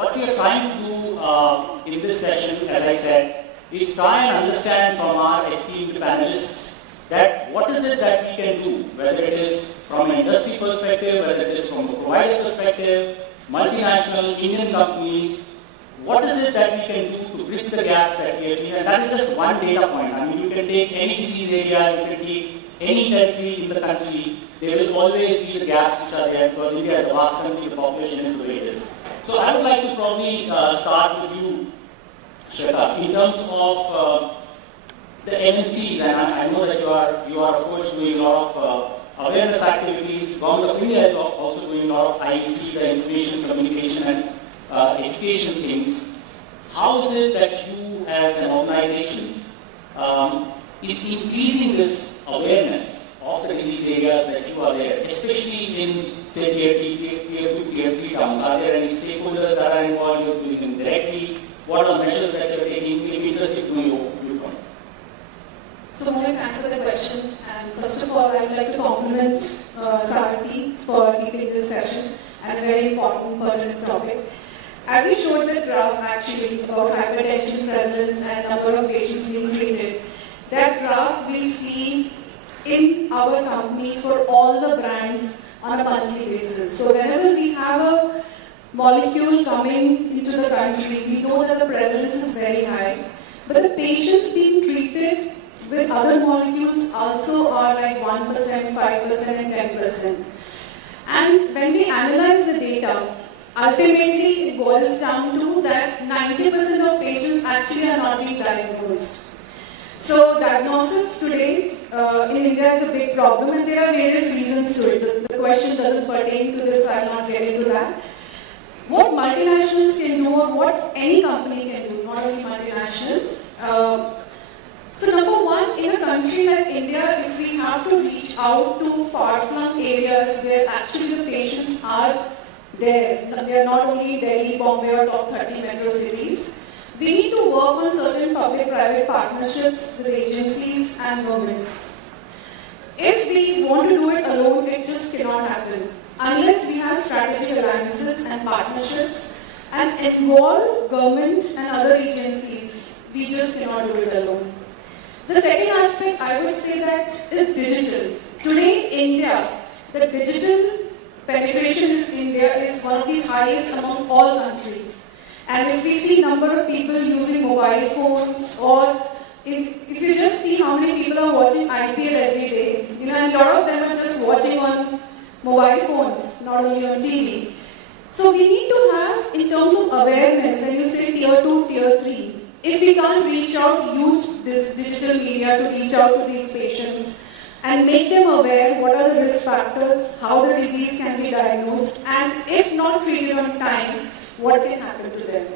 what we are trying to do in this session, as I said, is try and understand from our esteemed panelists that what is it that we can do, whether it is from an industry perspective, whether it is from a provider perspective, multinational, Indian companies, what is it that we can do to bridge the gaps that we are seeing? And that is just one data point. I mean, you can take any disease area, you can take any territory in the country, there will always be the gaps which are there because India is a vast country, the population is the way it is. So I would like to probably start with you, Shweta, in terms of the MNCs, and I know that you are of course doing a lot of awareness activities. Government of India is also doing a lot of IEC, the information, communication and education things. How is it that you as an organization is increasing this awareness of the disease areas that you are there, especially in, say, tier 2, tier 3 towns? Are there any stakeholders that are involved? You're doing them directly? What are the measures that you're taking? It will be interesting to know your viewpoint. So, Mohit, thanks for the question. And first of all, I would like to compliment Sarthi for keeping this session and a very important, pertinent topic. As you showed the graph actually about hypertension prevalence and number of patients being treated, that graph we see in our companies for all the brands on a monthly basis. So whenever we have a molecule coming into the country, we know that the prevalence is very high. But the patients being treated with other molecules also are like 1%, 5% and 10%. And when we analyze the data, ultimately it boils down to that 90% of patients actually are not being diagnosed. So diagnosis today in India is a big problem and there are various reasons to it. The question doesn't pertain to this, I will not get into that. What multinationals can do or what any company can do, not only multinational. So number one, in a country like India, if we have to reach out to far-flung areas where actually the patients are there, they are not only Delhi, Bombay or top 30 metro cities, we need to work on certain public-private partnerships with agencies and government. If we want to do it alone, it just cannot happen. Unless we have strategic alliances and partnerships and involve government and other agencies, we just cannot do it alone. The second aspect I would say that is digital. Today, India, the digital penetration in India is one of the highest among all countries. And if we see number of people using mobile phones, or if you just see how many people are watching IPL every day, and a lot of them are just watching on mobile phones, not only on TV. So we need to have, in terms of awareness, when you say tier 2, tier 3, if we can't reach out, use this digital media to reach out to these patients and make them aware what are the risk factors, how the disease can be diagnosed, and if not treated on time, what can happen to them.